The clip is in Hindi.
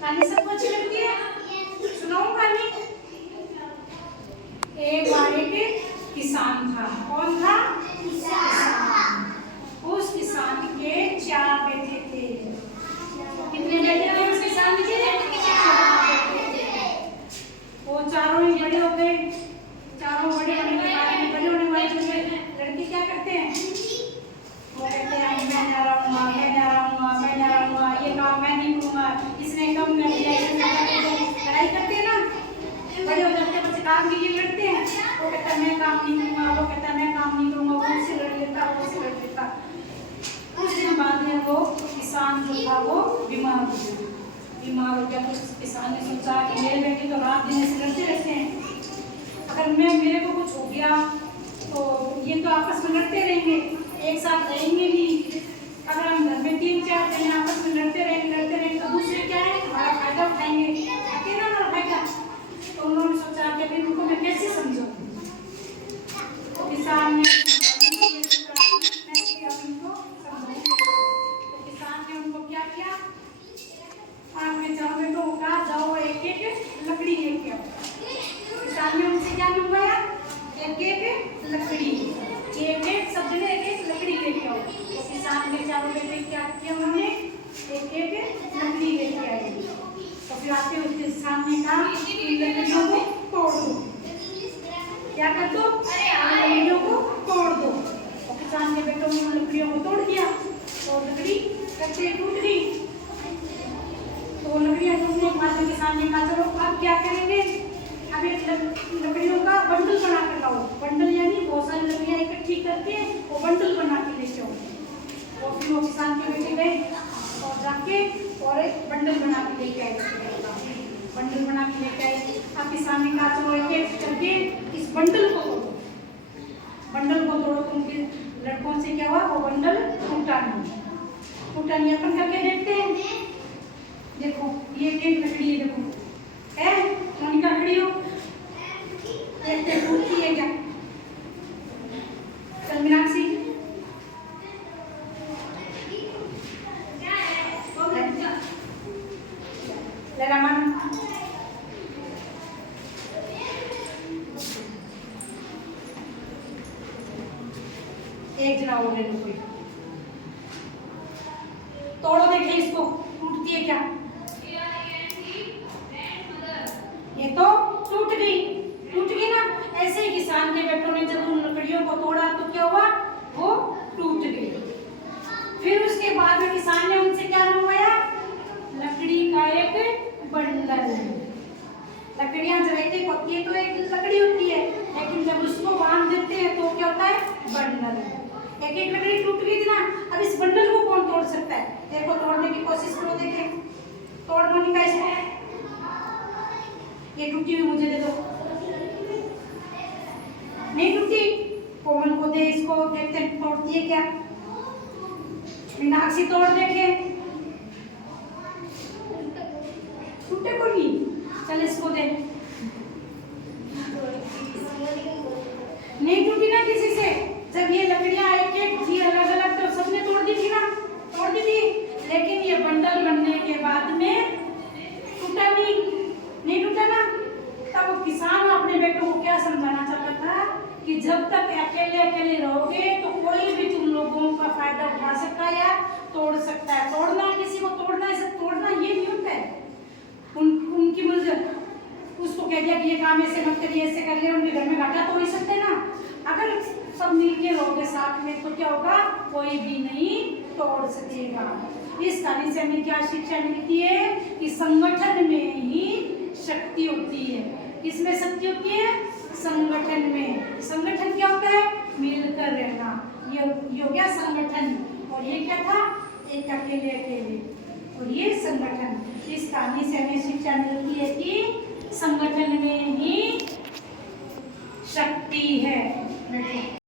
कहानी सबको अच्छी लगती है? सुनाऊं कहानी? एक बार एक किसान था। कौन था? किसान। उस किसान के 4 बेटे थे। कितने बेटे थे उस किसान के? 4 बेटे थे। वो चारों ही बड़े हो गए। चारों बड़े होने के बाद बड़े होने वाले लड़के क्या करते हैं? वो कहते हैं मैं ना रहूंगा, मैं ना रहूंगा, मैं ना रहूंगा, ये काम मैं नहीं करूंगा, इसने कम कर दिया, लड़ाई करते हैं ना। बड़े हो जाते हैं बच्चे काम के लिए लड़ते हैं। वो कहता मैं काम नहीं करूंगा, वो कहता मैं काम नहीं करूंगा, वो उससे लड़ लेता, वो उससे लड़ लेता। कुछ दिन बाद में वो किसान जो था वो बीमार हो गया। बीमार हो गया तो किसान ने सोचा कि मेरे बेटे तो रात दिन ऐसे लड़ते रहते हैं, अगर मेरे को कुछ हो गया तो ये तो आपस में लड़ते रहेंगे, एक साथ रहेंगे नहीं। अगर हम घर में 3-4 जने आपस में लड़ते रहेंगे तो दूसरे क्या है हमारा फायदा उठाएंगे, अकेला ना उठाएगा। तो उन्होंने सोचा कि अभी उनको मैं कैसे समझाऊं। तो किसान ने उनको क्या किया, आग में जाओ बेटो होगा, जाओ एक एक लकड़ी लेके आओ। किसान ने उनसे क्या मंगवाया? एक एक लकड़ी, एक एक सब जने एक एक लकड़ी लेके आओ। तो किसान ने चारों बेटे क्या किया, उन्होंने एक एक लकड़ी लेके आए। तो फिर आते हुए किसान ने कहा लकड़ियों को तोड़ दो। क्या कर दो? लकड़ियों को तोड़ दो। तो किसान के बेटों ने लकड़ियों को तोड़ दिया तो लकड़ी कच्चे टूट गई। तो लकड़ियां टूटने के बाद किसान ने कहा चलो अब क्या करेंगे, अब एक लकड़ियों का बंडल बना कर लाओ। बंडल यानी बहुत सारी लकड़ियां इकट्ठी करके वो बंडल बना के लेके आओ। और फिर वो किसान के बेटे गए और जाके और एक बंडल बना के लेके आए। बंडल बना के लेके आए। अब किसान ने कहा चलो एक एक करके इस बंडल को तोड़ो। बंडल को तोड़ो तो उनके लड़कों से क्या हुआ, वो बंडल टूटा नहीं। टूटा नहीं, अपन करके देखते हैं। देखो ये एक लकड़ी है, देखो है मोनिका खड़ी हो, देखते टूटती है क्या? चल मीनाक्षी ले रमन एक जना और ले लो कोई, तोड़ो देखे इसको टूटती है क्या? ये तो टूट गई ना। ऐसे ही किसान के बेटों ने जब उन लकड़ियों को तोड़ा तो क्या हुआ, वो टूट गई। फिर उसके बाद में किसान ने उनसे क्या मंगवाया, लकड़ी का एक बंडल। लकड़ियां जब एक होती है तो एक लकड़ी होती है, लेकिन जब उसको बांध देते हैं तो क्या होता है, बंडल। एक एक लकड़ी टूट गई थी ना, अब इस बंडल को कौन तोड़ सकता है? देखो तोड़ने की कोशिश करो, देखे तोड़ मोनिका इसको। ये टूटी हुई मुझे दे दो। नहीं टूटी, कोमल को दे इसको, देखते हैं तोड़ती है क्या। मीनाक्षी तोड़ देखे, टूटे को नहीं, चल इसको दे। नहीं टूटी ना किसी से। जब ये लकड़ियां एक एक थी अलग अलग तो सबने तोड़ दी थी ना, तोड़ दी थी, लेकिन ये बंडल बनने के बाद में टूटा नहीं टूटा ना। तब वो किसान अपने बेटों को क्या समझाना चाहता था कि जब तक अकेले रहोगे तो कोई भी तुम लोगों का फायदा उठा सकता है या तोड़ सकता है। तोड़ना किसी को तोड़ना है, सब तोड़ना ये नहीं होता है। उनकी मर्जी, उसको कह दिया कि ये काम ऐसे मत करिए, ऐसे कर ले, उनके घर में घाटा तो हो ही सकता है ना। अगर सब मिलके रहोगे साथ में तो क्या होगा, कोई भी नहीं तोड़ सकेगा। इस कहानी से हमें क्या शिक्षा मिलती है कि संगठन में ही शक्ति होती है। किसमें शक्ति होती है? संगठन में। संगठन क्या होता है? मिलकर रहना। ये हो गया संगठन, और ये क्या था, एक अकेले। और ये संगठन। इस कहानी से हमें शिक्षा मिलती है कि संगठन में ही शक्ति है।